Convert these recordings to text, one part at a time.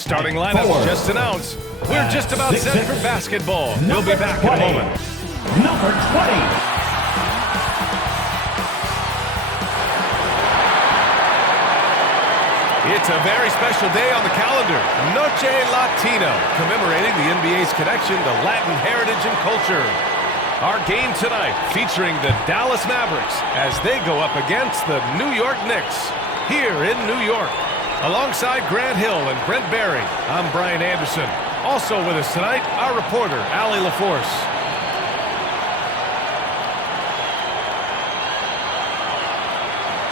Starting lineup just announced. We're just about set for basketball. We'll be back in a moment. Number 20. It's a very special day on the calendar. Noche Latina, commemorating the NBA's connection to Latin heritage and culture. Our game tonight featuring the Dallas Mavericks as they go up against the New York Knicks here in New York. Alongside Grant Hill and Brent Barry, I'm Brian Anderson. Also with us tonight, our reporter, Allie LaForce.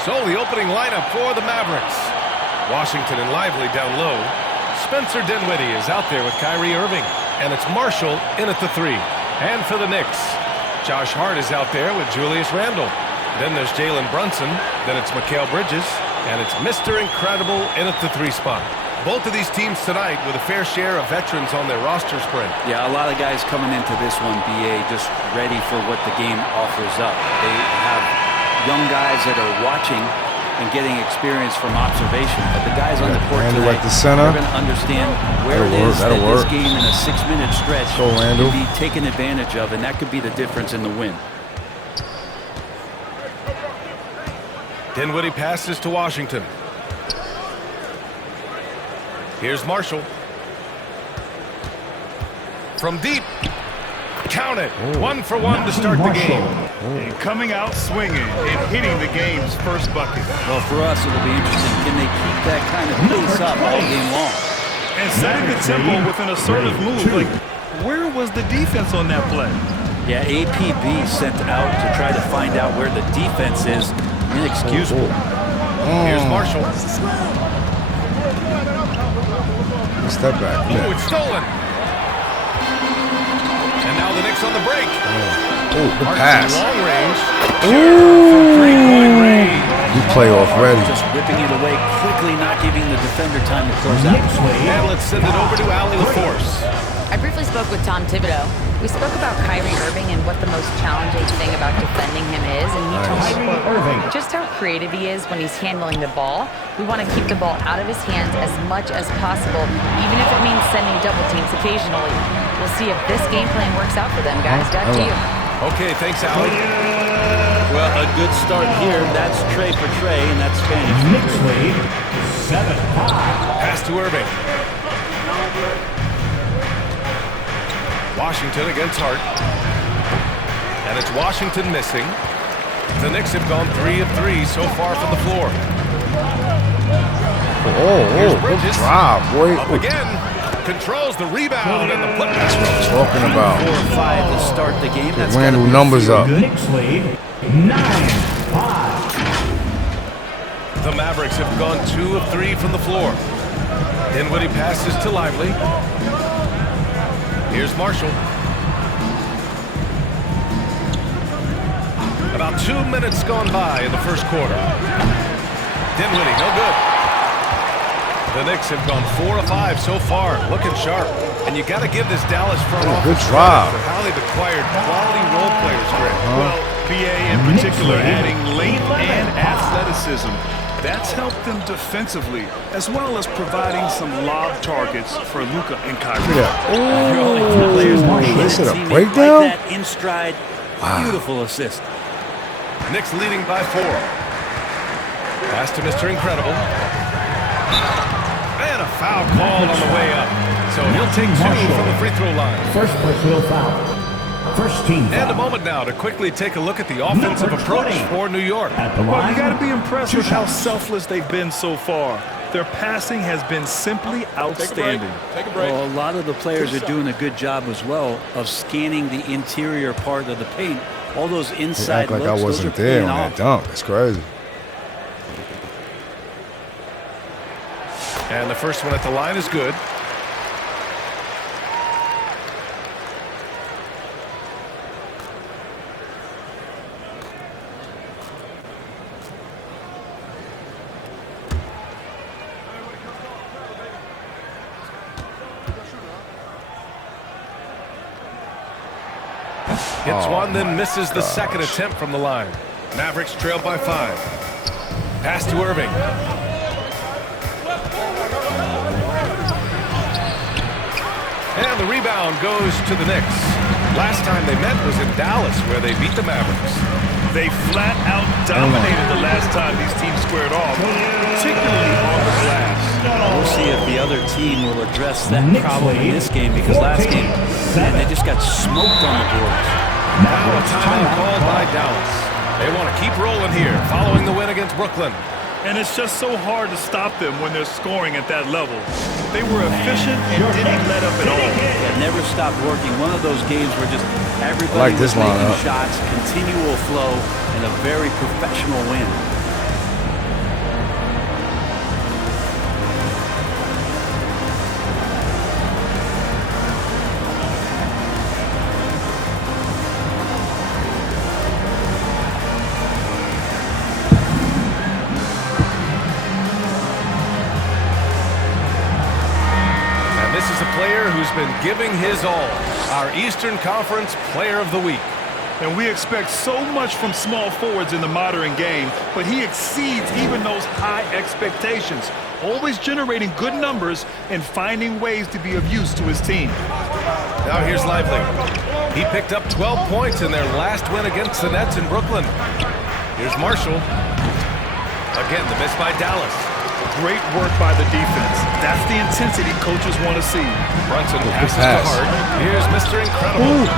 So the opening lineup for the Mavericks. Washington and Lively down low. Spencer Dinwiddie is out there with Kyrie Irving. And it's Marshall in at the 3. And for the Knicks, Josh Hart is out there with Julius Randle. Then there's Jalen Brunson. Then it's Mikal Bridges. And it's Mr. Incredible in at the 3 spot. Both of these teams tonight with a fair share of veterans on their roster spread. Yeah, a lot of guys coming into this one, BA, just ready for what the game offers up. They have young guys that are watching and getting experience from observation. But the guys on the court tonight are going to understand where it is that this game in a 6-minute stretch can be taken advantage of, and that could be the difference in the win. Dinwiddie passes to Washington. Here's Marshall. From deep. Count it. 1 for 1 to start the game. And coming out swinging and hitting the game's first bucket. Well, for us, it'll be interesting. Can they keep that kind of pace up all game long? And setting the tempo with an assertive move. Like, where was the defense on that play? Yeah, APB sent out to try to find out where the defense is. Inexcusable. Here's Marshall. Step back. Oh, it's stolen. And now the Knicks on the break. Oh, good pass. Long range. Ooh. 3-point range. You play off ready. Just ripping it away quickly, not giving the defender time to close out. And let's send it over to Allie LaForce. I briefly spoke with Tom Thibodeau. We spoke about Kyrie Irving and what the most challenging thing about defending him is, and he told me just how creative he is when he's handling the ball. We want to keep the ball out of his hands as much as possible, even if it means sending double teams occasionally. We'll see if this game plan works out for them, guys. Back to you. Okay, thanks, Allie. Well, a good start here. That's Trey for Trey, and that's Spanish. Knicks lead 7-5. Pass to Irving. Washington against Hart. And it's Washington missing. The Knicks have gone 3 of 3 so far from the floor. Good drive, boy. Up again. Controls the rebound and the putback. That's what I'm talking about. 4 or 5 to start the game. That's Randall numbers up. Knicks lead 9-5. The Mavericks have gone 2 of 3 from the floor. Dinwiddie passes to Lively. Here's Marshall. About 2 minutes gone by in the first quarter. Dinwiddie, no good. The Knicks have gone 4 of 5 so far, looking sharp. And you got to give this Dallas front office good drive for how they've acquired quality role players, Greg. Well, BA in particular adding length and athleticism. That's helped them defensively, as well as providing some lob targets for Luka and Kyrie. Is it a breakdown? Like that in stride. Beautiful assist. Knicks leading by 4. Pass to Mr. Incredible. And a foul called on the way up. So he'll take 2 from the free throw line. First personal foul. First team foul. And a moment now to quickly take a look at the offensive approach for New York. At the Well, line, you got to be impressed with how selfless they've been so far. Their passing has been simply outstanding. Take a break. Well, a lot of the players are doing a good job as well of scanning the interior part of the paint. All those They inside act like looks, I those wasn't are there paying on off. that dunk. That's crazy. And the first one at the line is good. Hits one, then misses the second attempt from the line. Mavericks trail by 5. Pass to Irving. And the rebound goes to the Knicks. Last time they met was in Dallas, where they beat the Mavericks. They flat out dominated the last time these teams squared off, particularly on the glass. We'll see if the other team will address that problem in this game, because last game, man, they just got smoked on the boards. Now a timeout called by Dallas. They want to keep rolling here following the win against Brooklyn. And it's just so hard to stop them when they're scoring at that level. They were efficient and didn't let up at all. It never stopped working. One of those games where just everybody like this was making lineup. shots, continual flow, and a very professional win. Who's been giving his all, our Eastern Conference Player of the Week. And we expect so much from small forwards in the modern game, but he exceeds even those high expectations, always generating good numbers and finding ways to be of use to his team. Now here's Lively. He picked up 12 points in their last win against the Nets in Brooklyn. Here's Marshall. Again, the miss by Dallas. Great work by the defense. That's the intensity coaches want to see. Brunson passes to Hart. Here's Mr. Incredible. Ooh.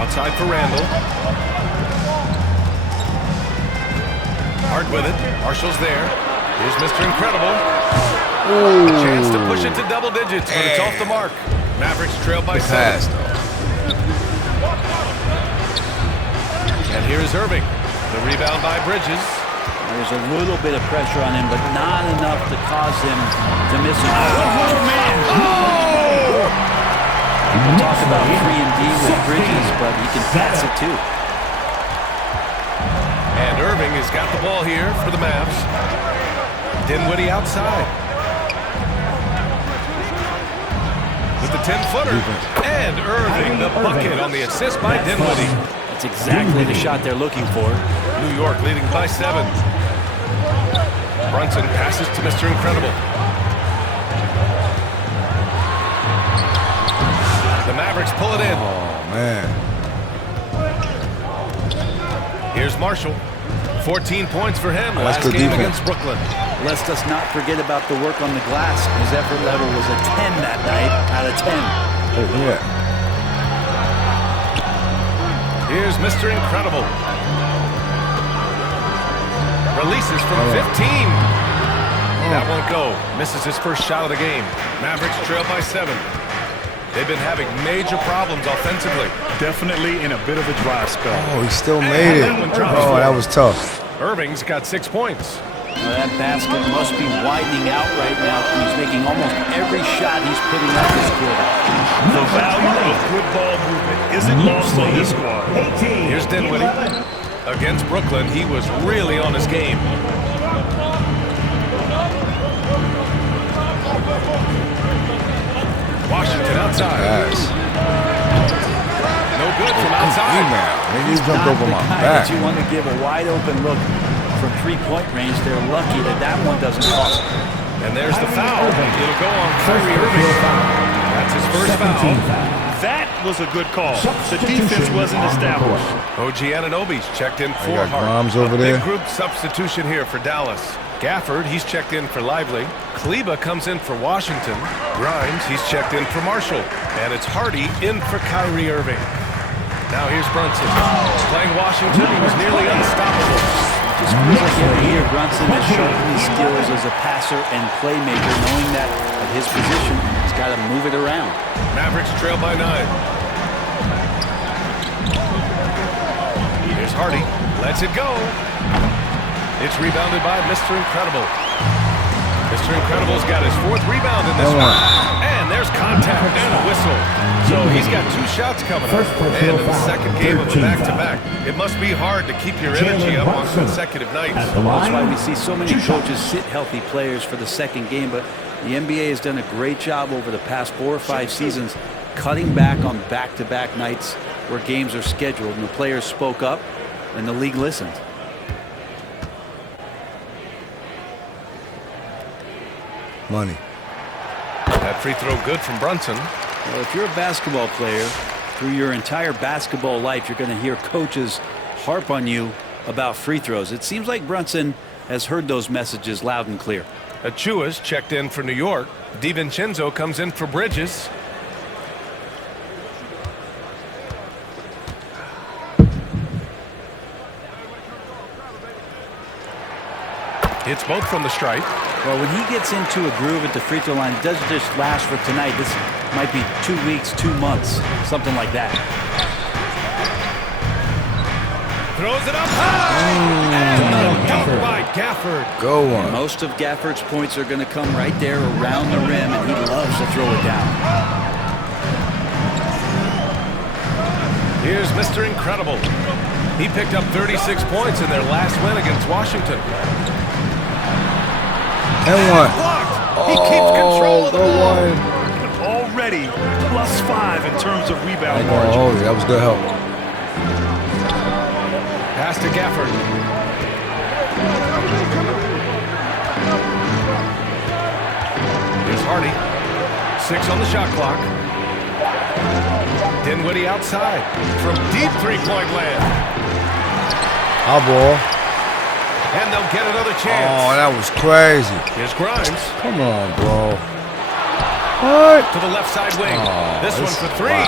Outside for Randall. Hart with it. Marshall's there. Here's Mr. Incredible. Ooh. A chance to push it to double digits, but it's off the mark. Mavericks trail by 7. And here's Irving. The rebound by Bridges. There's a little bit of pressure on him, but not enough to cause him to miss it. Oh, man! Oh! People talk about 3 and D with Bridges, but he can pass it too. And Irving has got the ball here for the Mavs. Dinwiddie outside. With the 10-footer. And Irving, the bucket on the assist by Dinwiddie. That's exactly the shot they're looking for. New York leading by 7. Brunson passes to Mr. Incredible. The Mavericks pull it in. Oh, man. Here's Marshall. 14 points for him That's last good game defense. against Brooklyn. Let's us not forget about the work on the glass. His effort level was a 10 that night out of 10. Oh, yeah. Here's Mr. Incredible. Releases from 15. That won't go. Misses his first shot of the game. Mavericks trail by 7. They've been having major problems offensively. Definitely in a bit of a dry spell. Oh, he still made it. Oh, that was tough. Irving's got 6 points. Well, that basket must be widening out right now. He's making almost every shot he's putting up this quarter. The value of good ball movement isn't lost on this squad. Here's Dinwiddie. Against Brooklyn, he was really on his game. Washington outside. Yes. No good from outside. Maybe he jumped Not over the my kind back. that you want to give a wide open look from 3-point range. They're lucky that that one doesn't cost them. And there's the foul. It'll go on Kyrie Irving. That's his first foul. That was a good call. The defense wasn't established. OG Anunoby's checked in for got Hart. Grimes over A there. big group substitution here for Dallas. Gafford, he's checked in for Lively. Kleba comes in for Washington. Grimes, he's checked in for Marshall. And it's Hardy in for Kyrie Irving. Now here's Brunson. Playing Washington, he was nearly unstoppable. Just feels like every year Brunson has sharpened his skills as a passer and playmaker, knowing that at his position, he's got to move it around. Mavericks trail by 9. Here's Hardy. Lets it go. It's rebounded by Mr. Incredible. Mr. Incredible's got his 4th rebound in this one. And there's contact and a whistle. So he's got 2 shots coming up. And in the second game of a back-to-back. It must be hard to keep your energy up on consecutive nights. That's why we see so many coaches sit healthy players for the second game, but the NBA has done a great job over the past 4 or 5 seasons cutting back on back-to-back nights where games are scheduled, and the players spoke up and the league listened. Money. That free throw good from Brunson. Well, if you're a basketball player, through your entire basketball life, you're going to hear coaches harp on you about free throws. It seems like Brunson has heard those messages loud and clear. Achua's checked in for New York. DiVincenzo comes in for Bridges. Hits both from the stripe. Well, when he gets into a groove at the free throw line, it doesn't just last for tonight. This might be 2 weeks, 2 months, something like that. Throws it up high. And a dunk by Gafford. Go on. Most of Gafford's points are going to come right there around the rim, and he loves to throw it down. Here's Mr. Incredible. He picked up 36 points in their last win against Washington. And one. Blocked. He keeps control of the ball. Already +5 in terms of rebound Oh, margin. that was good help. Pass to Gafford. Here's Hardy. 6 on the shot clock. Dinwiddie outside from deep three-point land. Our ball. And they'll get another chance. Oh, that was crazy. Here's Grimes Come on, bro. What? to the left side wing. Oh, This one this- for 3.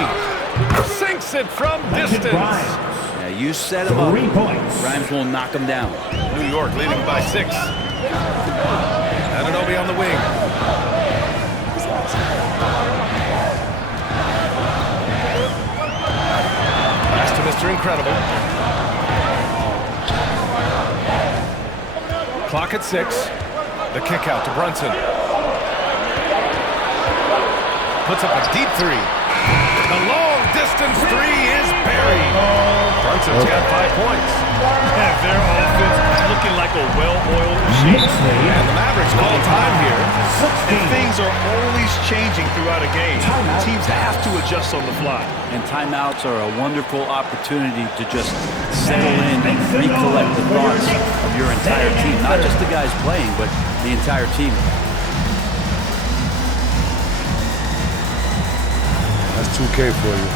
Sinks it from distance. Yeah, you set him up. 3 points. Grimes will knock him down. New York leading by 6. Anunoby on the wing. Pass to Mr. Incredible. Clock at 6. The kick out to Brunson. Puts up a deep 3. The long distance 3 is buried. Brunson's got 5 points. Yeah, their offense looking like a well-oiled machine. And the Mavericks call time here. And things are always changing throughout a game. Teams have to adjust on the fly. And timeouts are a wonderful opportunity to just settle in and recollect the thoughts of your entire team. Not just the guys playing, but the entire team. That's 2K for you.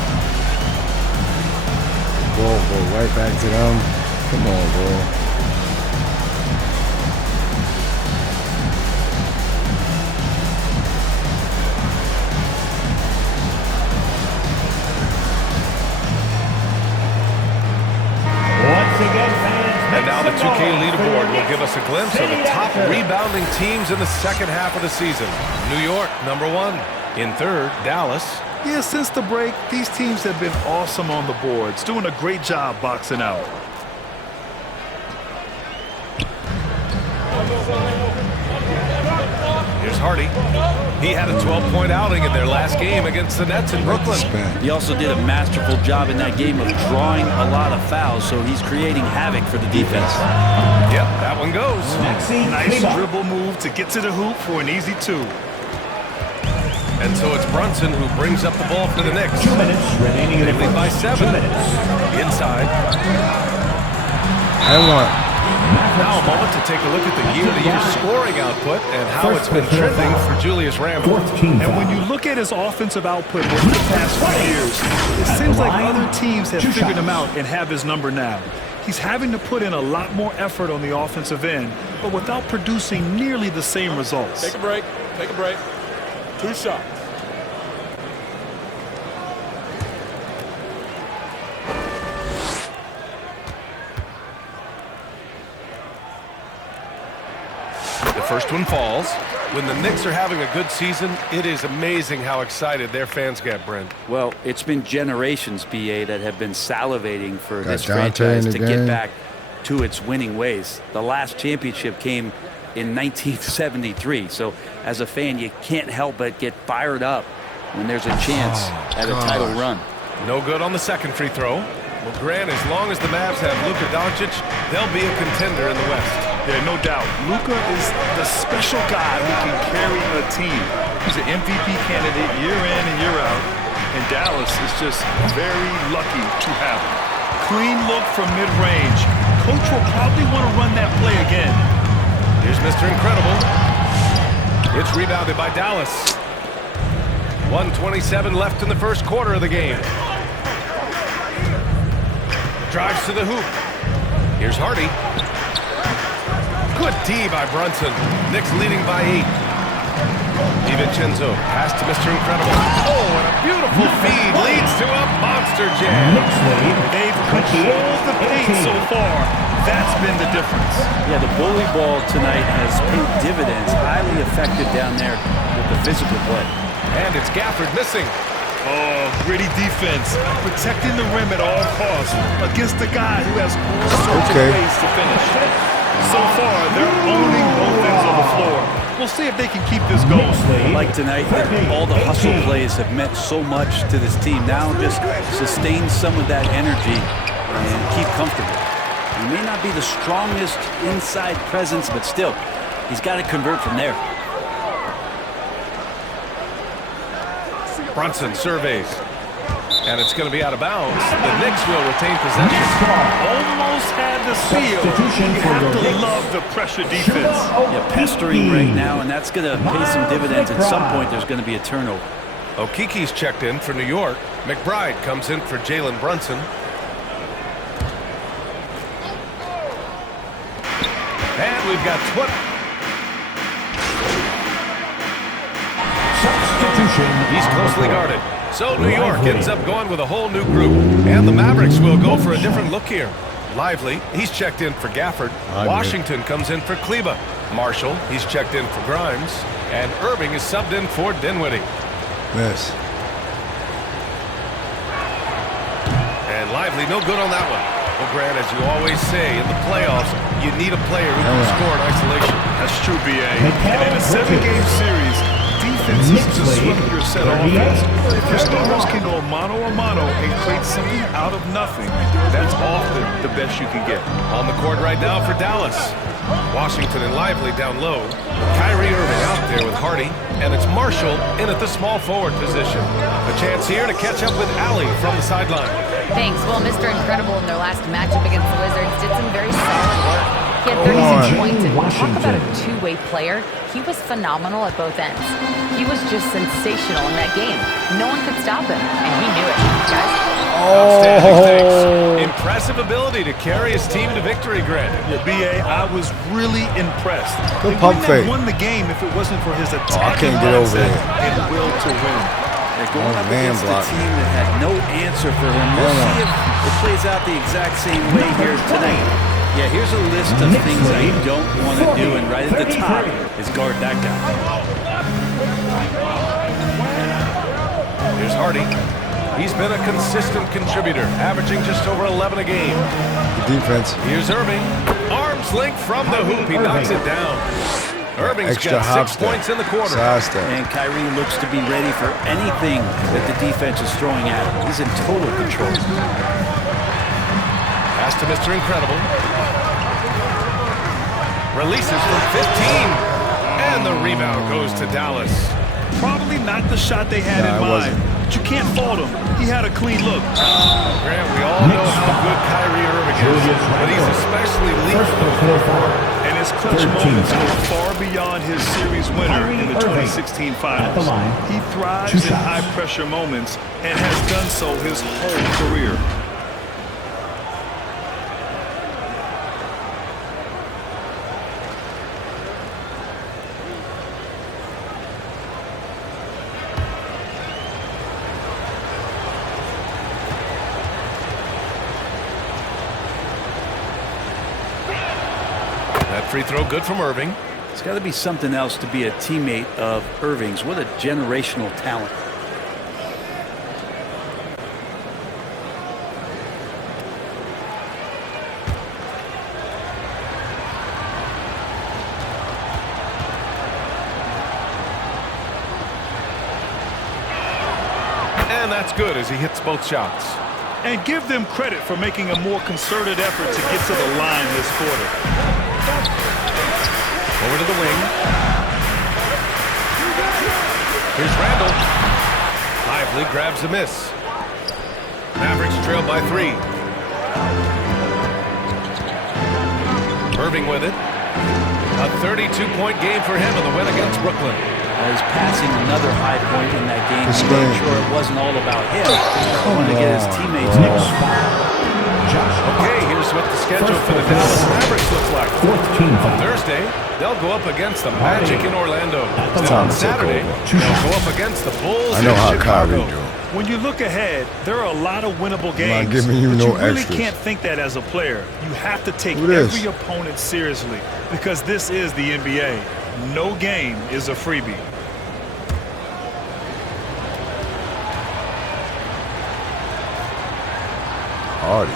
Ball go right back to them. Come on, bro. Once again, fans, And now the make some 2K noise for leaderboard the will give us a glimpse of the Knicks. top rebounding teams in the second half of the season. New York, number 1. In third, Dallas. Yeah, since the break, these teams have been awesome on the boards, doing a great job boxing out. Here's Hardy. He had a 12-point outing in their last game against the Nets in Brooklyn. Spin. He also did a masterful job in that game of drawing a lot of fouls, so he's creating havoc for the defense. Yep, that one goes. Nice dribble move to get to the hoop for an easy 2. And so it's Brunson who brings up the ball for the Knicks. 2 minutes remaining in They the lead by first. 7. 2 minutes. Inside. And one. Now a moment to take a look at the year-to-year scoring output and how it's been trending for Julius Randle. 4th team And foul. when you look at his offensive output over the past few years, it seems like other teams have figured him out and have his number now. He's having to put in a lot more effort on the offensive end, but without producing nearly the same results. Take a break. Take a break. 2 shots. The first one falls. When the Knicks are having a good season, it is amazing how excited their fans get, Brent. Well, it's been generations, BA, that have been salivating for Got this Dante franchise in to the get game. back to its winning ways. The last championship came in 1973, so as a fan, you can't help but get fired up when there's a chance at a title run. No good on the second free throw. Well, Grant, as long as the Mavs have Luka Doncic, they'll be a contender in the West. Yeah, no doubt. Luka is the special guy who can carry a team. He's an MVP candidate year in and year out, and Dallas is just very lucky to have him. Clean look from mid-range. Coach will probably want to run that play again. Here's Mr. Incredible. It's rebounded by Dallas. 1:27 left in the first quarter of the game. Drives to the hoop. Here's Hardy. Good D by Brunson. Knicks leading by 8. DiVincenzo, pass to Mr. Incredible. Oh, and a beautiful feed leads to a monster jam. They've controlled the paint so far. That's been the difference. Yeah, the bully ball tonight has paid dividends. Highly effective down there with the physical play. And it's Gafford missing. Oh, gritty defense. Protecting the rim at all costs against a guy who has all sorts of ways to finish. So far, they're owning both ends of the floor. We'll see if they can keep this going. Like tonight, all the hustle plays have meant so much to this team. Now just sustain some of that energy and keep comfortable. He may not be the strongest inside presence, but still, he's got to convert from there. Brunson surveys. And it's going to be out of bounds. The Knicks will retain possession. Almost had the seal. You have to love the pressure defense. Yeah, pestering right now, and that's going to pay some dividends. At some point, there's going to be a turnover. Okiki's checked in for New York. McBride comes in for Jalen Brunson. And we've got He's closely guarded. So New York ends up going with a whole new group. And the Mavericks will go for a different look here. Lively, he's checked in for Gafford. Washington comes in for Kleba. Marshall, he's checked in for Grimes. And Irving is subbed in for Dinwiddie. Yes. And Lively, no good on that one. Well, Grant, as you always say, in the playoffs, you need a player who can score in isolation. That's true, B.A. And in a 7-game series, defense is disrupt your set offense. If your starters can go mano-a-mano and create something out of nothing, that's often the best you can get. On the court right now for Dallas. Washington and Lively down low. Kyrie Irving out there with Hardy. And it's Marshall in at the small forward position. A chance here to catch up with Allie from the sideline. Thanks. Well, Mr. Incredible in their last matchup against the Wizards did some very solid work. He had 36 points, and talk about a two-way player. He was phenomenal at both ends. He was just sensational in that game. No one could stop him, and he knew it, guys. Outstanding things. Impressive ability to carry his team to victory, Grant. Yeah, B.A., I was really impressed. Good They pump wouldn't have fake. won the game if it wasn't for his attacking can't get over mindset it. and will to win. They're going up man against block. a team that had no answer for him. We'll see if it plays out the exact same way here tonight. Yeah, here's a list of things I don't want to do, and right at the top is guard that guy. Here's Hardy. He's been a consistent contributor, averaging just over 11 a game. The defense. Here's Irving. Arms length from the hoop. He knocks it down. Irving's Extra got hop 6 step. points in the quarter. Side step. And Kyrie looks to be ready for anything that the defense is throwing at him. He's in total control. Pass to Mr. Incredible. Releases from 15. And the rebound goes to Dallas. Probably not the shot they had in it mind, wasn't. but you can't fault him. He had a clean look. Grant, we all know how good Kyrie Irving is, but he's especially lethal. And his clutch moments go far beyond his series winner in the 2016 finals. He thrives in high-pressure moments and has done so his whole career. That free throw good from Irving. It's got to be something else to be a teammate of Irving's. What a generational talent. And that's good as he hits both shots. And give them credit for making a more concerted effort to get to the line this quarter. Over to the wing. Here's Randall. Lively grabs a miss. Mavericks trail by 3. Irving with it. A 32-point game for him in the win against Brooklyn. He's passing another high point in that game. He made sure it wasn't all about him. He wanted to get his teammates involved. Okay, here's what the schedule for the Dallas Mavericks looks like. On Thursday, they'll go up against the Magic in Orlando. Then on Saturday, they'll go up against the Bulls I know in how Chicago. Kyrie do. When you look ahead, there are a lot of winnable games. I'm not giving you but no you really extras. can't think that as a player. You have to take Who this? every opponent seriously because this is the NBA. No game is a freebie. Hardy.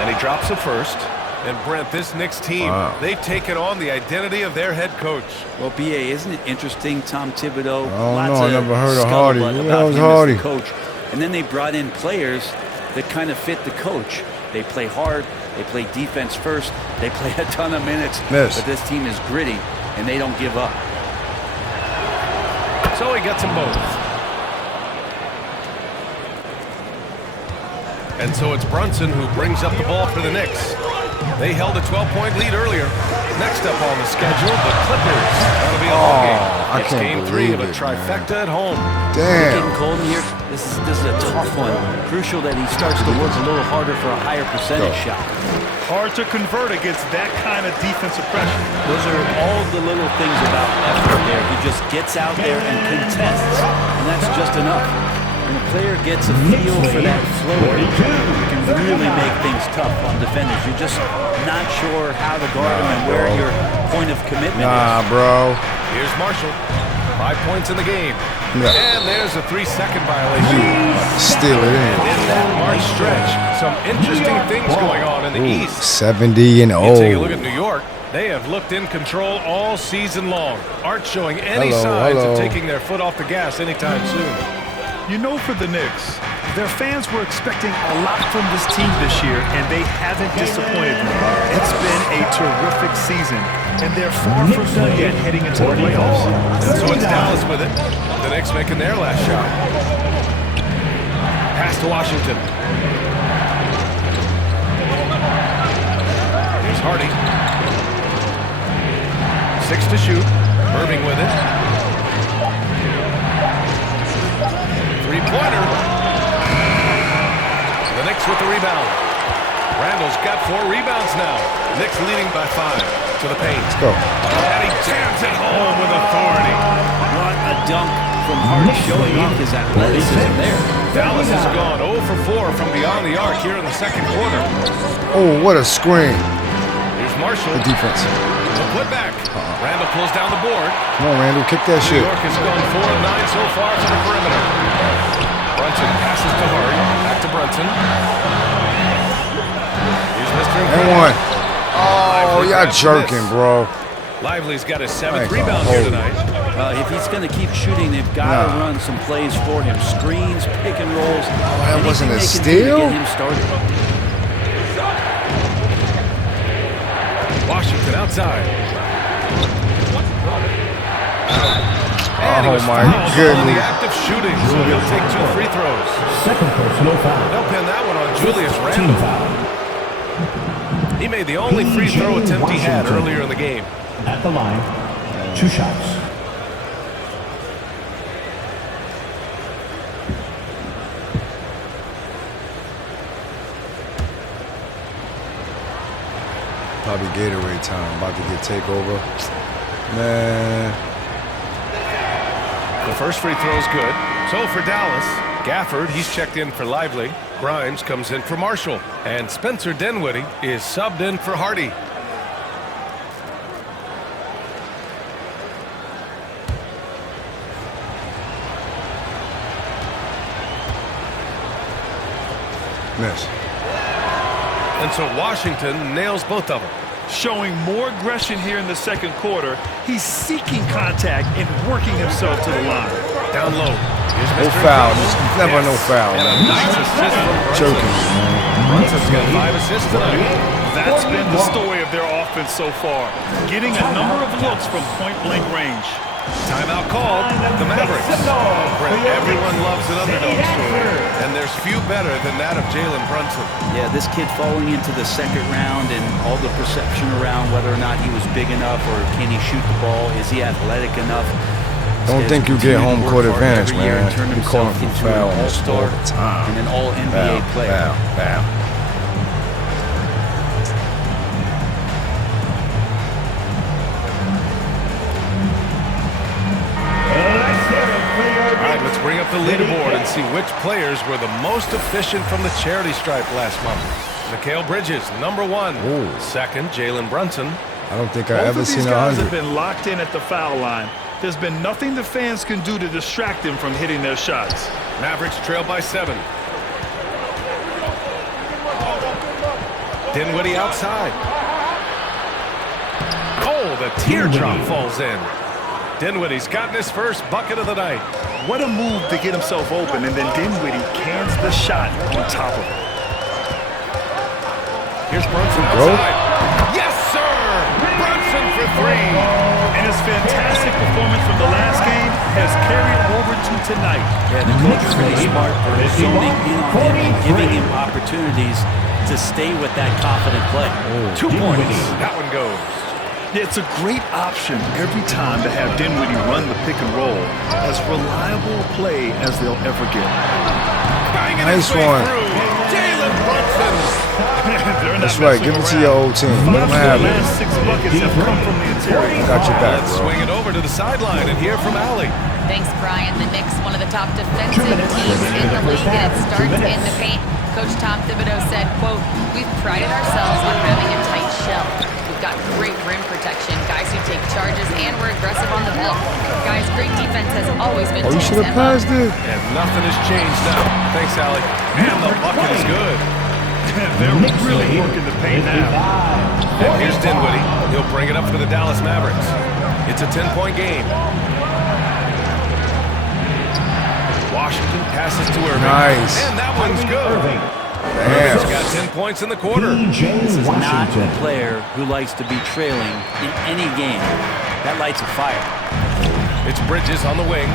And he drops it first. And Brent, this Knicks team, they've taken on the identity of their head coach. Well, B.A., isn't it interesting, Tom Thibodeau? I don't know, I never heard of Hardy. scuttlebutt Who about the hell's him Hardy? as the coach. And then they brought in players that kind of fit the coach. They play hard, they play defense first, they play a ton of minutes. Miss. But this team is gritty, and they don't give up. So he gets them both. And so it's Brunson who brings up the ball for the Knicks. They held a 12-point lead earlier. Next up on the schedule, the Clippers. That'll be a long game. I It's can't game 3 of a believe it, trifecta at home. Damn. Getting cold in here. This is a tough one. Crucial that he starts to work a little harder for a higher percentage shot. Hard to convert against that kind of defensive pressure. Those are all the little things about effort there. He just gets out there and contests, and that's just enough. When a player gets a feel for that flow, you can really make things tough on defenders. You're just not sure how to guard them and where your point of commitment Nah, is. bro. Here's Marshall. 5 points in the game. Yeah. And there's a 3-second violation. Steal it in. In that March stretch, some interesting things going on in the East. 70 and You take a look 0. at New York. They have looked in control all season long. Aren't showing any Hello, signs hello. of taking their foot off the gas anytime soon. You know, for the Knicks, their fans were expecting a lot from this team this year, and they haven't disappointed them. It's been a terrific season, and they're far from done yet heading into the playoffs. And so it's Dallas with it. The Knicks making their last shot. Pass to Washington. Here's Hardy. 6 to shoot. Irving with it. Three-pointer. The Knicks with the rebound. Randall's got 4 rebounds now. Knicks leading by 5 to the paint. Let's go. And he jams it home with authority. What a dunk from Hardy, showing off his athleticism there. Dallas has gone 0 for 4 from beyond the arc here in the second quarter. Oh, what a screen. Here's Marshall. The defense. The putback. Randall pulls down the board. Come on, Randall. Kick that New shit. York has gone 4 of 9 so far from the perimeter. Brunson passes to Hardy. Back to Brunson. Here's Mr. And Incredible. one. Oh, y'all jerking, bro. Lively's got his 7th Thank rebound God. here tonight. If he's going to keep shooting, they've got to run some plays for him. Screens, pick and rolls. that wasn't a anything they can do steal? to get him started. Washington outside. And he Oh, was my fouled on the goodness. act of shooting, so he'll take 2 free throws. Second personal foul. They'll pin that one on Julius Team Randle. foul. He made the only free throw attempt he had earlier in the game. At the line, 2 shots. Probably Gatorade time. About to get takeover. Man. The first free throw is good. So for Dallas, Gafford, he's checked in for Lively. Grimes comes in for Marshall. And Spencer Dinwiddie is subbed in for Hardy. Miss. And so Washington nails both of them. Showing more aggression here in the second quarter. He's seeking contact and working himself to the line. Down low. Here's No Mr. foul. Incredible. Never no foul. And a nice assist from Brunson. Joking. Brunson's got 5 assists tonight. That's been the story of their offense so far. Getting a number of looks from point-blank range. Timeout called. The Mavericks. Brett, everyone loves an underdog story, and there's few better than that of Jalen Brunson. Yeah, this kid falling into the second round and all the perception around whether or not he was big enough or can he shoot the ball, is he athletic enough? Don't think you get home court advantage, man. Turn You himself calling for into foul an all-star all the time. and an all-NBA player. Foul. All right, let's bring up the leaderboard and see which players were the most efficient from the charity stripe last month. Mikal Bridges, number 1. Ooh. Second, Jalen Brunson. I don't think I Both ever of these seen guys have 100. been locked in at the foul line. There's been nothing the fans can do to distract them from hitting their shots. Mavericks trail by 7. Dinwiddie outside. Oh, the teardrop falls in. Dinwiddie's gotten his first bucket of the night. What a move to get himself open, and then Dinwiddie cans the shot on top of it. Here's Brunson outside. Yes, sir! Brunson for 3. And his fantastic performance from the last game has carried over to tonight. Yeah, the coach is really smart for zoning in on him and giving him opportunities to stay with that confident play. 2 points. That one goes. Yeah, it's a great option every time to have Dinwiddie run the pick and roll. As reliable a play as they'll ever get. Banging Nice his way one. through. Jalen Brunson. That's right. Give it to your old team. Let them have The it. last 6 buckets have come from the interior. Got your back, Let's bro. swing it over to the sideline and hear from Allie. Thanks, Brian. The Knicks, one of the top defensive teams in the league, and it starts in the paint. Coach Tom Thibodeau said, quote, "We've prided ourselves on having a tight shell. We've got great rim protection, guys who take charges, and we're aggressive on the ball. Guys, great defense has always been Oh, you Tom's should have MO." passed it. And nothing has changed now. Thanks, Allie. And the bucket is good. They're really working the paint now. And here's Dinwiddie. He'll bring it up for the Dallas Mavericks. It's a 10-point game. Washington passes to Irving. Nice. And that one's good. Damn. He's got 10 points in the quarter. This is not a Washington. player who likes to be trailing in any game. That lights a fire. It's Bridges on the wing.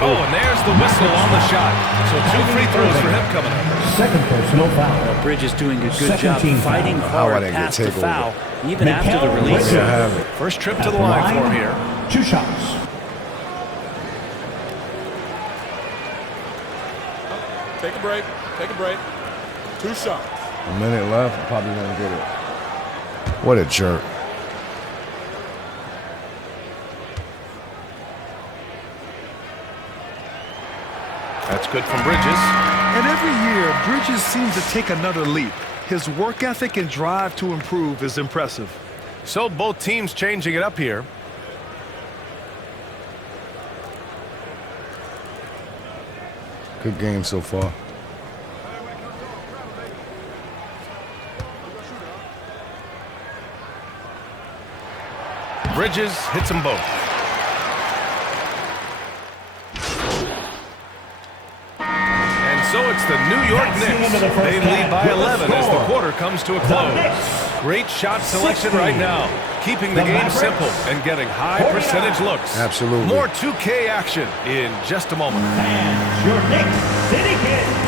Oh, and there's the whistle on the shot. So 2 free throws for him coming up. Second personal foul. Bridges doing a good Second job team fighting foul. How I hard didn't get past the takeover. foul, even after the release. There you have it. First trip to At the line for him here. 2 shots. Take a break. Take a break. 2 shots. A minute left. Probably won't get it. What a jerk. That's good from Bridges. And every year, Bridges seems to take another leap. His work ethic and drive to improve is impressive. So both teams changing it up here. Good game so far. Bridges hits them both. And so it's the New York That's the end Knicks. of the first They lead half by with a 11 as the score. quarter comes to a The close. Knicks. Great shot selection right now, keeping the The game Mavericks. simple and getting high 49. percentage looks. Absolutely. More 2K action in just a moment. And your Knicks City Kid.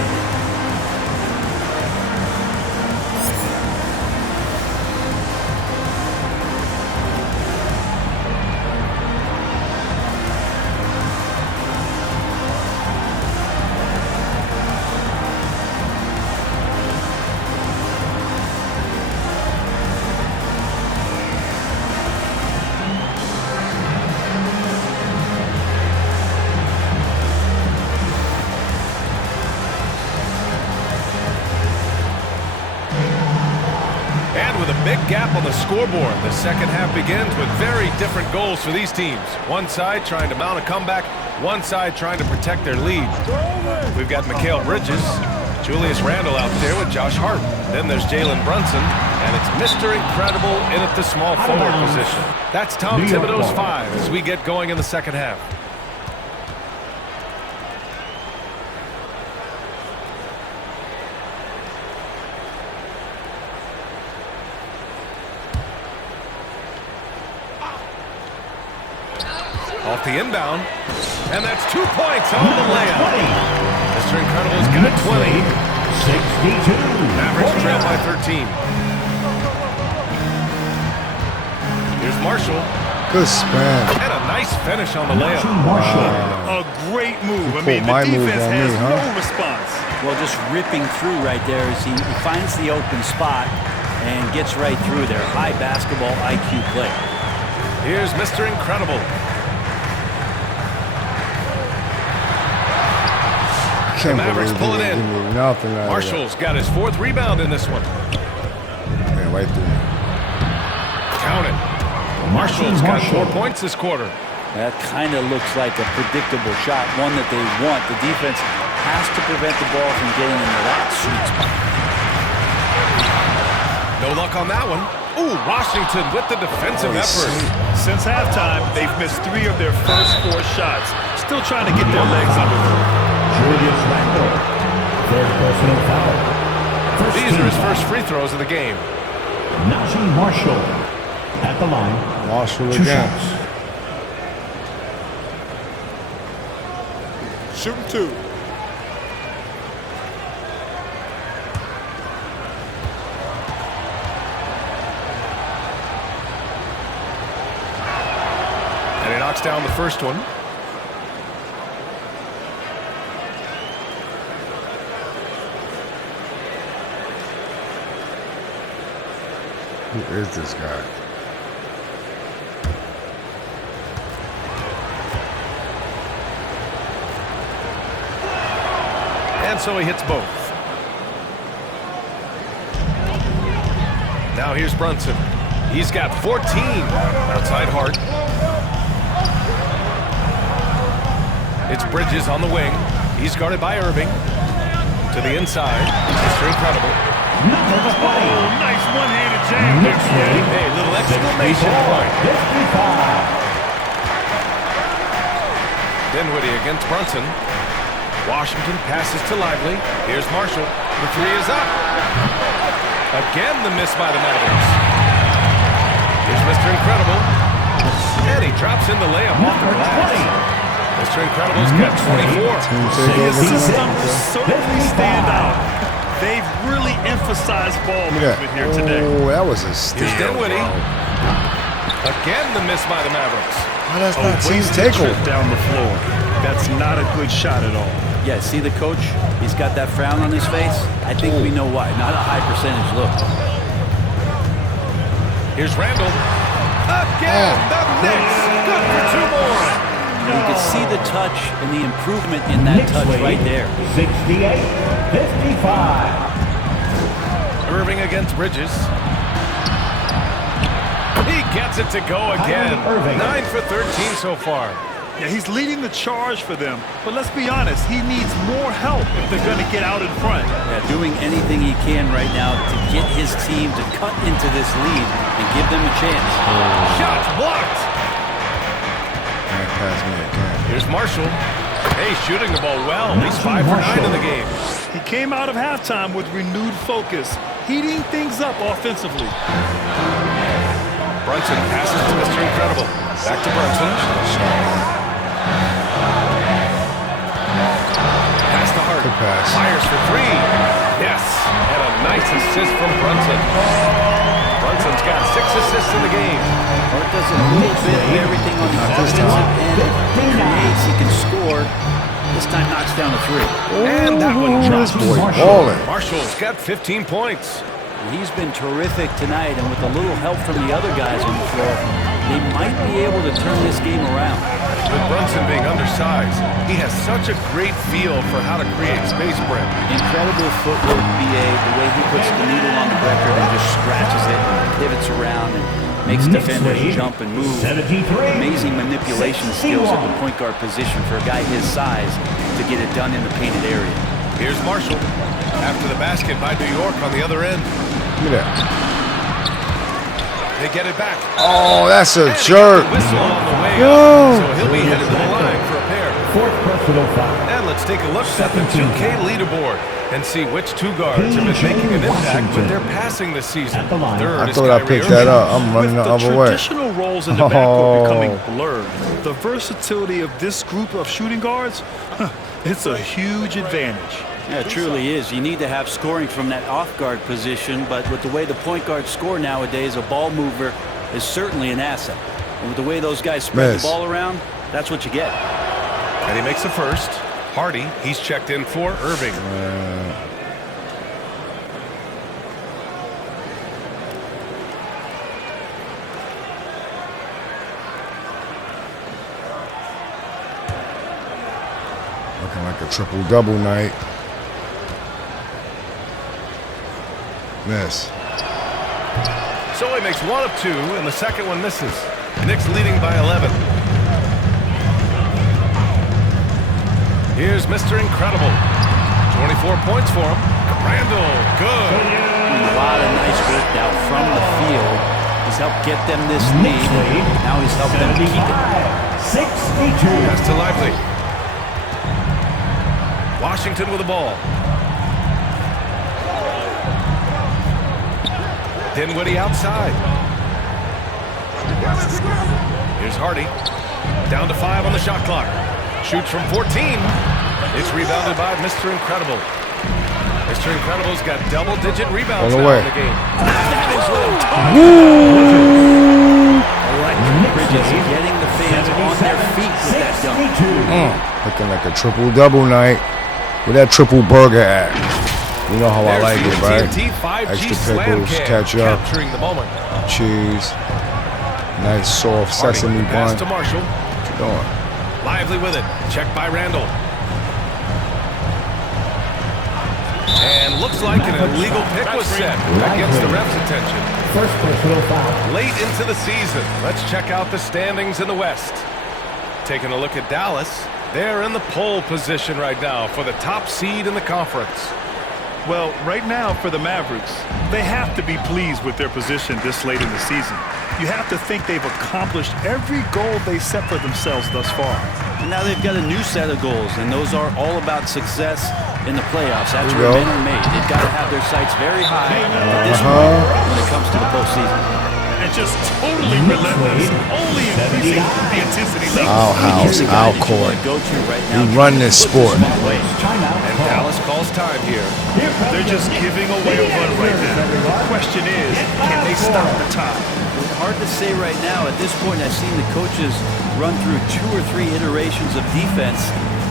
And with a big gap on the scoreboard, the second half begins with very different goals for these teams. One side trying to mount a comeback, one side trying to protect their lead. We've got Mikal Bridges, Julius Randle out there with Josh Hart. Then there's Jalen Brunson, and it's Mr. Incredible in at the small forward position. That's Tom New York Thibodeau's ball. 5 as we get going in the second half. Off the inbound. And that's 2 points on the layup. Mr. Incredible's got 20. 62. Mavericks trail by 13. Here's Marshall. Good span. And a nice finish on the layup. A great move. I mean, the defense has no response. Well, just ripping through right there as he finds the open spot and gets right through there. High basketball IQ play. Here's Mr. Incredible. Can't Mavericks pull it in. Nothing out Marshall's got his 4th rebound in this one. Yeah, right through. Count it. Marshall's got 4 points this quarter. That kind of looks like a predictable shot, one that they want. The defense has to prevent the ball from getting into that sweet spot. No luck on that one. Ooh, Washington with the defensive effort. Since halftime, they've missed 3 of their first 4 shots. Still trying to get their legs under them. Julius Randle. Third personal foul. These are his first free throws of the game. Najee Marshall at the line. Marshall 2 again. shots. Shooting 2. And he knocks down the first one. Who is this guy? And so he hits both. Now here's Brunson. He's got 14. Outside Hart. It's Bridges on the wing. He's guarded by Irving. To the inside. Mr. Incredible. Nice one-handed jam. Hey, little exclamation point. Dinwiddie against Brunson. Washington passes to Lively. Here's Marshall. The 3 is up. Again, the miss by the Mavericks. Here's Mr. Incredible. And he drops in the layup off the glass. Mr. Incredible's got 24. His systems certainly stand out. They've really emphasized ball movement here today. Oh, that was a steal. Here's Dinwiddie. Again, the miss by the Mavericks. Why does not team take Trip over? down the floor. That's not a good shot at all. Yeah, see the coach? He's got that frown on his face. I think we know why. Not a high percentage look. Here's Randall. Again, the Knicks. Good for 2 more. You can see the touch and the improvement in that touch right there. 68-55. Irving against Bridges. He gets it to go again. 9 for 13 so far. Yeah, he's leading the charge for them. But let's be honest, he needs more help if they're going to get out in front. Yeah, doing anything he can right now to get his team to cut into this lead and give them a chance. Shots blocked. Can't pass me again. Here's Marshall. Hey, shooting the ball well. He's 5 for 9 in the game. He came out of halftime with renewed focus, heating things up offensively. Brunson passes to Mr. Incredible. Back to Brunson. Pass to Hart. Good pass. Fires for 3. Yes. And a nice assist from Brunson. Brunson's got 6 assists in the game. Hart does a little bit of everything on the offensive end. He creates, he can score. This time knocks down a 3. And that one drops. Boy, balling. Marshall's got 15 points. He's been terrific tonight, and with a little help from the other guys on the floor, they might be able to turn this game around. With Brunson being undersized, he has such a great feel for how to create space for him. Incredible footwork, BA, the way he puts the needle on the record and just scratches it and pivots around and makes defenders jump and move. 73. Amazing manipulation skills at the point guard position for a guy his size to get it done in the painted area. Here's Marshall. After the basket by New York on the other end. Look at that. They get it back. Oh, that's a And he jerk. got the whistle on the way Yo. up, so he'll be headed to the line for a pair. Fourth personal foul. And let's Let's take a look at the 2K leaderboard and see which two guards have been making an impact with their passing this season. Third I is thought I Kyrie picked that Irving. up. I'm running the other way. Traditional roles in the backcourt becoming blurred, the versatility of this group of shooting guards, it's a huge advantage. Yeah, it truly is. You need to have scoring from that off-guard position, but with the way the point guards score nowadays, a ball mover is certainly an asset. And with the way those guys spread the ball around, that's what you get. And he makes the first. Hardy, he's checked in for Irving. Looking like a triple-double night. Miss. So he makes one of two, and the second one misses. Knicks leading by 11. Here's Mr. Incredible. 24 points for him. Randall, good. A lot of nice work now from the field. He's helped get them this lead. Now he's helped them keep it. 62. Pass to Lively. Washington with the ball. Dinwiddie outside. Here's Hardy. Down to 5 on the shot clock. Shoots from 14. It's rebounded by Mr. Incredible. Mr. Incredible's got double-digit rebounds now in the game. Bridges getting the fans on their feet with that dunk. Looking like a triple-double night. Where that triple burger at? You know how I like it, right? Extra pickles, ketchup, capturing the moment. cheese, nice soft sesame Pass bun. to Marshall. What you doing? Lively with it. Checked by Randall. And looks like an illegal pick was set. That gets the ref's attention. First personal foul. Late into the season, let's check out the standings in the West. Taking a look at Dallas. They're in the pole position right now for the top seed in the conference. Well, right now for the Mavericks, they have to be pleased with their position this late in the season. You have to think they've accomplished every goal they set for themselves thus far. And now they've got a new set of goals, and those are all about success in the playoffs. That's where men are made. They've got to have their sights very high at this point when it comes to the postseason. And just totally relentless, only increasing the intensity level. Our house, our court. We run this sport. And Dallas calls time here. They're just giving away a run right now. The question is, can they stop the time? It's hard to say right now. At this point, I've seen the coaches run through 2 or 3 iterations of defense.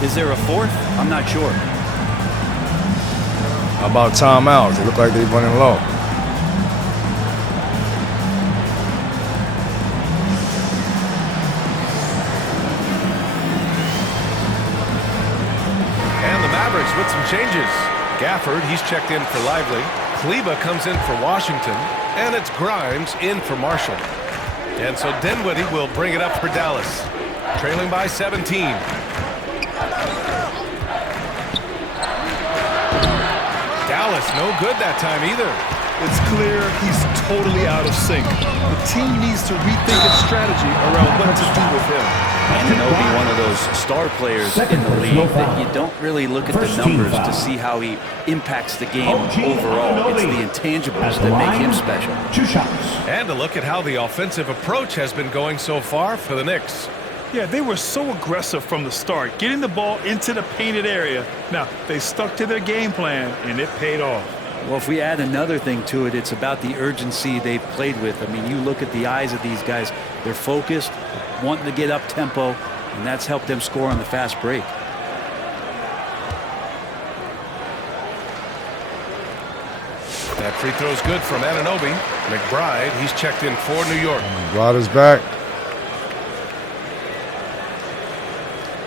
Is there a fourth? I'm not sure. How about timeouts? They look like they're running low. With some changes. Gafford, he's checked in for Lively. Kleba comes in for Washington. And it's Grimes in for Marshall. And so Dinwiddie will bring it up for Dallas. Trailing by 17. Dallas, no good that time either. It's clear he's totally out of sync. The team needs to rethink its strategy around what to do with him. And he'll be one of those star players in the league that you don't really look at the numbers to see how he impacts the game overall. It's the intangibles that make him special. 2 shots. And a look at how the offensive approach has been going so far for the Knicks. Yeah, they were so aggressive from the start, getting the ball into the painted area. Now, they stuck to their game plan, and it paid off. Well, if we add another thing to it, it's about the urgency they've played with. I mean, you look at the eyes of these guys. They're focused, wanting to get up tempo, and that's helped them score on the fast break. That free throw's good from Anunoby. McBride, he's checked in for New York. Ryder's back.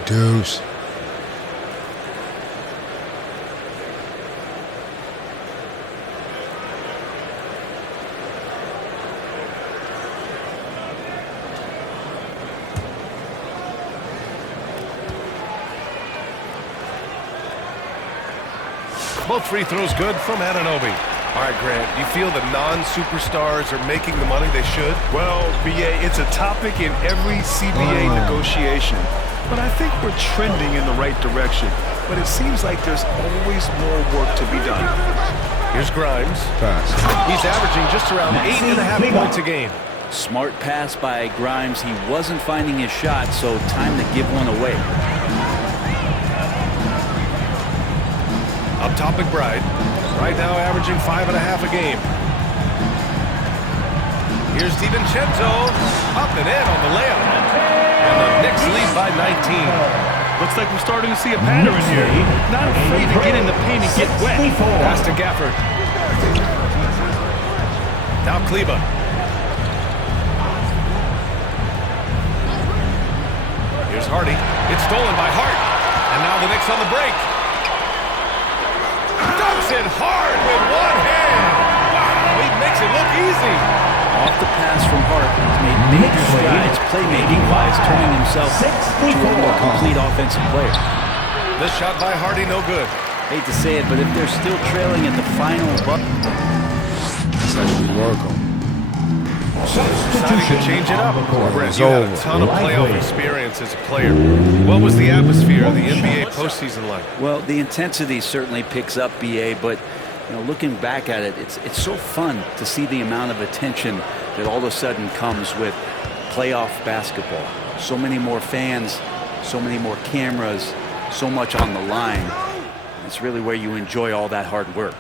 Deuce. Both free throws good from Anunoby. All right, Grant, you feel the non-superstars are making the money they should? Well, BA, it's a topic in every CBA negotiation. But I think we're trending in the right direction. but it seems like there's always more work to be done. Here's Grimes. Pass. He's averaging just around 8.5 points a game. Smart pass by Grimes. He wasn't finding his shot, so time to give one away. Up top, McBride. Right now averaging 5.5 a game. Here's DiVincenzo. Up and in on the layup. And the Knicks lead by 19. Looks like we're starting to see a pattern here. Not afraid to get in the paint and get wet. Pass to Gafford. Now Kleba. Here's Hardy. It's stolen by Hart. And now the Knicks on the break. Dunks it hard with one hand. Wow, he makes it look easy. Off the pass from Hart, he's made major strides playmaking-wise, turning himself into a more complete offensive player. This shot by Hardy, no good. Hate to say it, but if they're still trailing at the final buzzer, That's actually working. Deciding to change it up. Brent, It's you had a over. ton of playoff experience as a player. What was the atmosphere of the NBA postseason like? well, the intensity certainly picks up, BA, but looking back at it, it's so fun to see the amount of attention that all of a sudden comes with playoff basketball. So many more fans, so many more cameras, so much on the line. It's really where you enjoy all that hard work.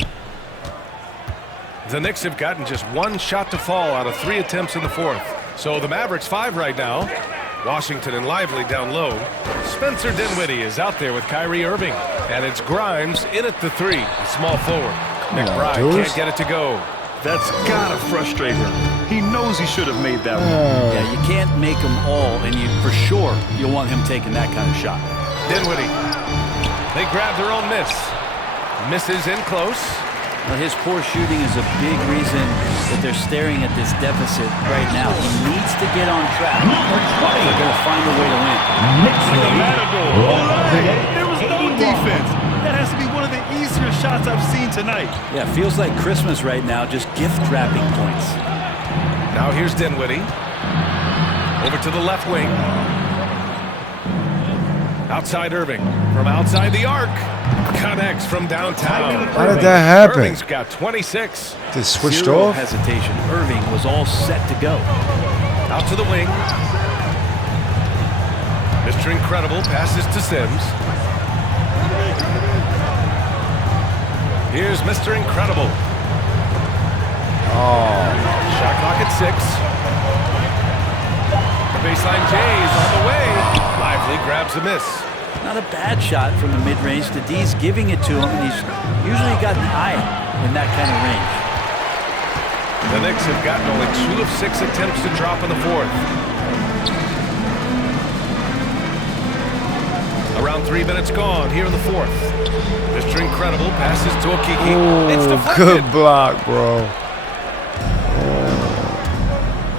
The Knicks have gotten just one shot to fall out of 3 attempts in the fourth. So the Mavericks 5 right now. Washington and Lively down low. Spencer Dinwiddie is out there with Kyrie Irving. And it's Grimes in at the 3, a small forward. McBride can't get it to go. That's gotta frustrate him. He knows he should have made that one. Yeah, you can't make them all, and for sure you'll want him taking that kind of shot. Dinwiddie. They grab their own miss. Misses in close. Well, his poor shooting is a big reason that they're staring at this deficit right now. He needs to get on track. They're going to find a way to win. There was no defense. That has to be one of the easier shots I've seen tonight. Yeah, feels like Christmas right now, just gift wrapping points. Now here's Dinwiddie. Over to the left wing. Outside Irving. From outside the arc. Connects from downtown. How did that happen? Irving's got 26. Just switched Zero off? hesitation. Irving was all set to go. Out to the wing. Mr. Incredible passes to Sims. Here's Mr. Incredible. Oh, Shot clock at 6. The baseline J is on the way. Lively grabs a miss. Not a bad shot from the mid-range. The D's giving it to him, and he's usually got an eye in that kind of range. The Knicks have gotten only 2 of 6 attempts to drop in the fourth. Around 3 minutes gone here in the fourth. Mr. Incredible passes to Okiki. It's deflected. good block, bro.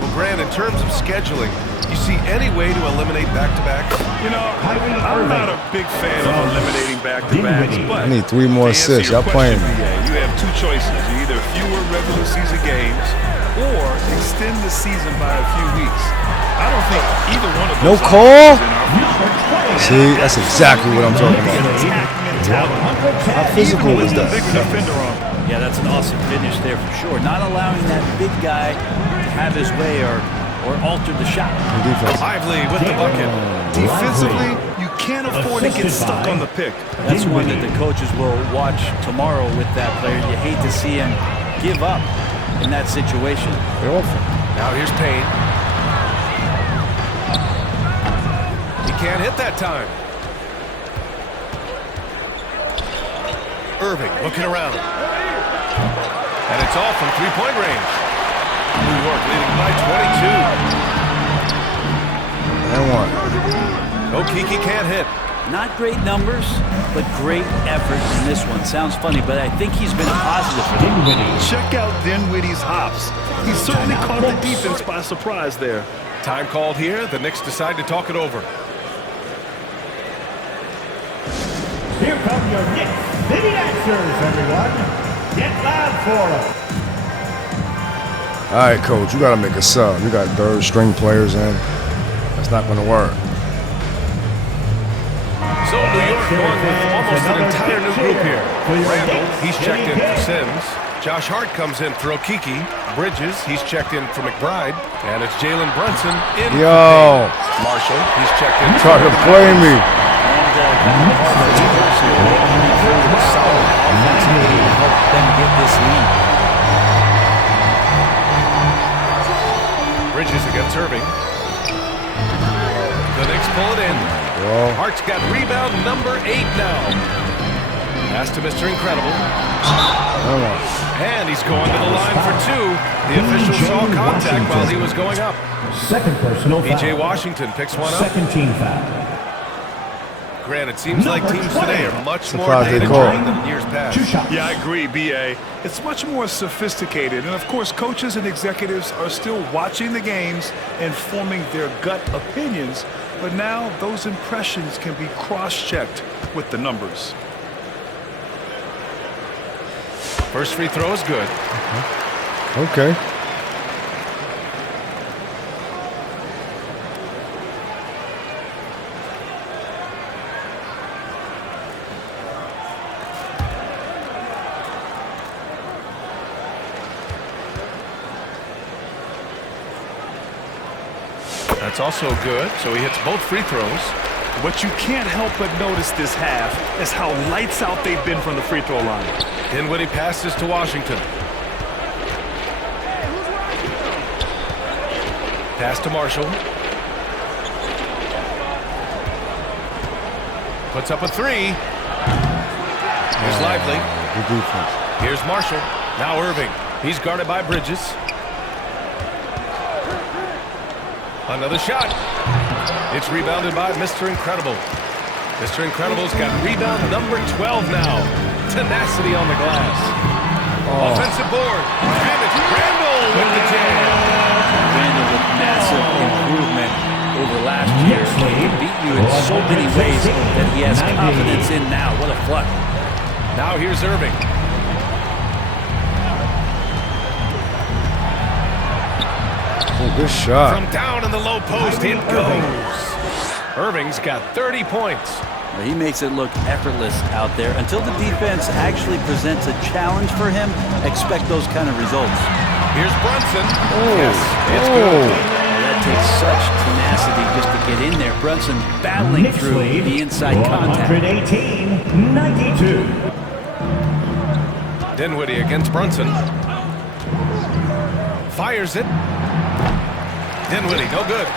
Well, Grant, in terms of scheduling, you see any way to eliminate back-to-backs? I'm not a big fan of eliminating back-to-backs, but I need 3 more to answer assists. your Y'all playing. question, you have 2 choices. Either fewer regular season games or extend the season by a few weeks. I don't think either one of No those call? options is in our future. See, that's exactly what I'm talking about. Attack mentality. How physical Even is with the that? bigger defender on. Yeah, that's an awesome finish there for sure. Not allowing that big guy to have his way or alter the shot. Defense. Lively with the bucket. Defensively, you can't afford to get stuck on the pick. That's one that the coaches will watch tomorrow with that player. You hate to see him give up in that situation. Now here's Payne. He can't hit that time. Irving looking around. And it's all from three-point range. New York leading by 22. And 1. Okiki can't hit. Not great numbers, but great effort in this one. Sounds funny, but I think he's been positive for them. Check out Dinwiddie's hops. He certainly caught the defense by surprise there. Time called here. The Knicks decide to talk it over. Here come your Knicks City Answers, everyone. Get loud for them. All right, coach, you got to make a sub. You got third-string players in. That's not going to work. So New York going with almost almost an another entire new big group share here. for your Randall, Knicks, he's checked in Jimmy for Kidd. Sims. Josh Hart comes in for Okeke. Bridges, he's checked in for McBride. And it's Jalen Brunson in for Yo. Payne. Marshall, he's checked in Try to play me. Solid offensively to help them get this lead. Bridges against Irving. The Knicks pull it in. Bro. Hart's got rebound number 8 now. Pass to Mr. Incredible. Hold on. And he's going to the line for 2. The official saw contact while he was going up. Second personal foul. P.J. Washington picks one up. Second team foul. Grant, it seems like teams today are much more Surprised they data-driven called. than in years past. 2 shots. Yeah, I agree, B.A. It's much more sophisticated. And, of course, coaches and executives are still watching the games and forming their gut opinions. But now those impressions can be cross-checked with the numbers. First free throw is good. Okay. That's also good, so he hits both free throws. What you can't help but notice this half is how lights out they've been from the free throw line. Dinwiddie passes to Washington. Pass to Marshall. Puts up a 3. Here's Lively. Good defense. Here's Marshall. Now Irving. He's guarded by Bridges. Another shot. It's rebounded by Mr. Incredible. Mr. Incredible's got rebound number 12 now. Tenacity on the glass. Offensive board. And it's Randall with the jam. Randall with massive improvement over last year. He can beat you in so many ways that he has confidence in now. What a flood. Now here's Irving. Oh, good shot. From down in the low post, it goes. Irving's got 30 points. He makes it look effortless out there. Until the defense actually presents a challenge for him, expect those kind of results. Here's Brunson. Oh. Yes, it's good. That takes such tenacity just to get in there. Brunson battling Knicks through lead, the inside contact. 118-92. Dinwiddie against Brunson. Fires it. Dinwiddie, no good.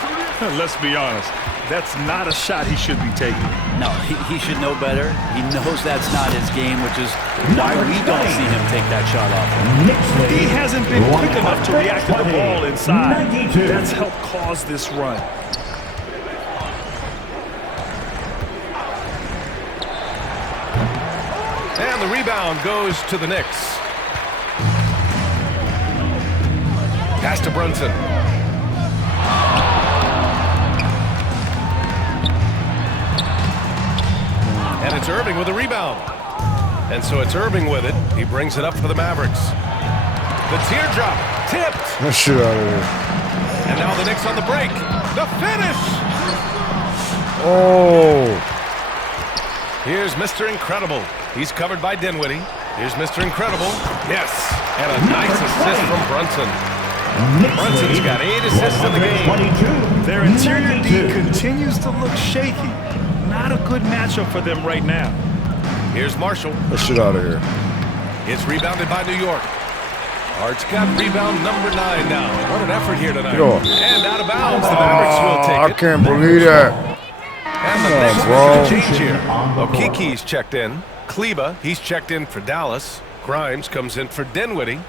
Let's be honest. That's not a shot he should be taking. No, he should know better. He knows that's not his game, which is why we don't see him take that shot off. He hasn't been quick enough to react to the ball inside. 92. That's helped cause this run. And the rebound goes to the Knicks. Pass to Brunson. And it's Irving with a rebound. And so it's Irving with it. He brings it up for the Mavericks. The teardrop tipped. That shit out of there. And now the Knicks on the break. The finish. Oh. Here's Mr. Incredible. He's covered by Dinwiddie. Here's Mr. Incredible. Yes. And a nice assist from Brunson. Brunson's got 8 assists in the game. Their interior D continues to look shaky. Not a good matchup for them right now. Here's Marshall. That shit out of here. It's rebounded by New York. Hart's got rebound number 9 now. What an effort here tonight. Yo. And out of bounds, the Mavericks will I take it. can't believe that. And the Come on, Knicks bro. make a change here. Okeke's checked in. Kleba, he's checked in for Dallas. Grimes comes in for Dinwiddie.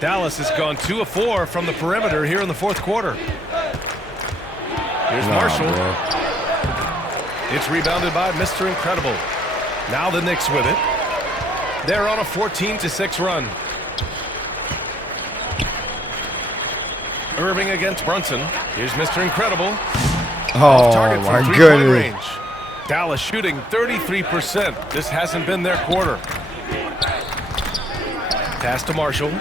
Dallas has gone 2 of 4 from the perimeter here in the fourth quarter. Here's Marshall. Bro. It's rebounded by Mr. Incredible. Now the Knicks with it. They're on a 14-6 run. Irving against Brunson. Here's Mr. Incredible. Oh, Target from my three-point goodness. range. Dallas shooting 33%. This hasn't been their quarter. Pass to Marshall.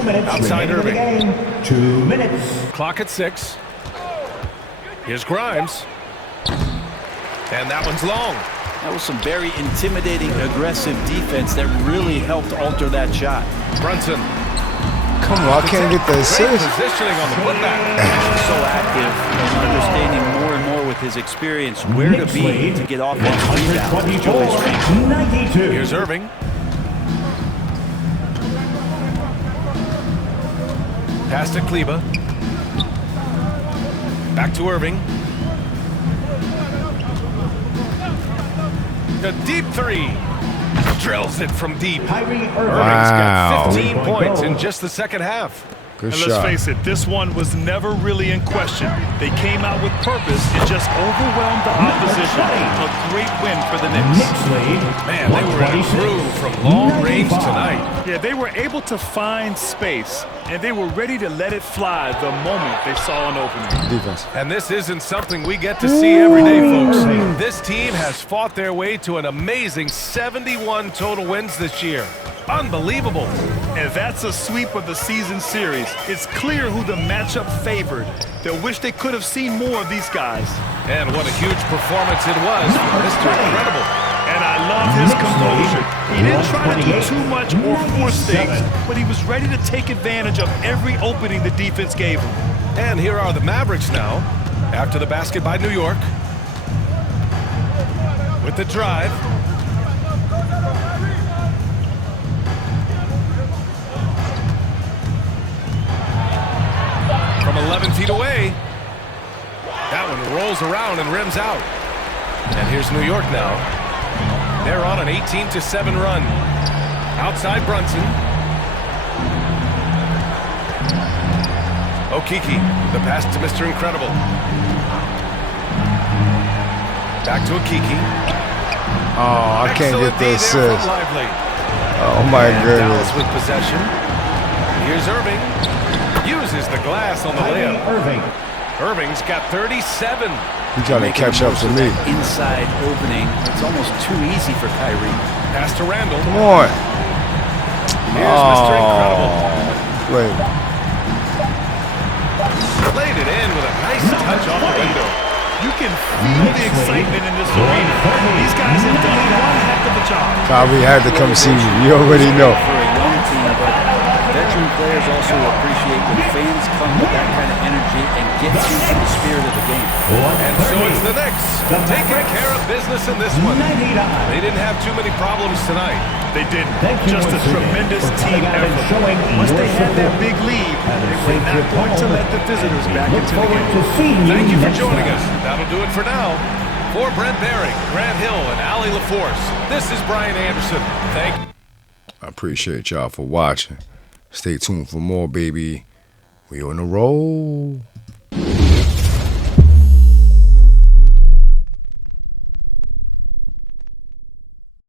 2 minutes Outside remaining in the game. 2 minutes. Clock at 6. Here's Grimes. And that one's long. That was some very intimidating, aggressive defense that really helped alter that shot. Brunson. Come on, I can't get the Great assist. positioning on the putback. So active and understanding more and more with his experience where to be to get offensive rebounds. 124-92. Here's Irving. Pass to Kleba. Back to Irving. A deep three. Drills it from deep. Kyrie Irving. Irving's got Wow. 15 points in just the second half. Good And shot. let's face it, this one was never really in question. They came out with purpose and just overwhelmed the opposition. A great win for the Knicks. Knicks lead. Man, they were in a groove from long range tonight. Yeah, they were able to find space, and they were ready to let it fly the moment they saw an opening. Defense. And this isn't something we get to see every day, folks. This team has fought their way to an amazing 71 total wins this year. Unbelievable. And that's a sweep of the season series. It's clear who the matchup favored. They'll wish they could have seen more of these guys. And what a huge performance it was from Mr. Incredible. And I love his composure. He didn't try to do too much or force things, but he was ready to take advantage of every opening the defense gave him. And here are the Mavericks now, after the basket by New York. With the drive. From 11 feet away. That one rolls around and rims out. And here's New York now. They're on an 18-7 run. Outside Brunson. Okiki, the pass to Mr. Incredible. Back to Okiki. Oh, I can't Excellent get the D there from assist. Lively. Oh my And goodness. Dallas with possession. Here's Irving. Uses the glass on the Kyrie layup. Irving. Irving's got 37. He trying to catch up to me. Inside opening. It's almost too easy for Kyrie. Pass to Randall. Come on. Here's Mr. Incredible. Wait. Laid it in with a nice touch off the window. You can feel the excitement in this arena. These guys have done one heck of a job. Kyrie had to come see me. You already know. For a young team, but veteran players also appreciate when fans come with that kind of energy and get you in the spirit of the game. And so it's the Knicks taking care of business in this one. They didn't have too many problems tonight. They didn't. Thank you Just a once again tremendous for team coming out and effort. showing Once they your had that support. big lead, And they a were not safe going to home. let the visitors back Look into the forward game. to seeing you Thank you for next joining time. us. That'll do it for now. For Brent Behring, Grant Hill, and Allie LaForce, this is Brian Anderson. Thank you. I appreciate y'all for watching. Stay tuned for more, baby. We on the roll.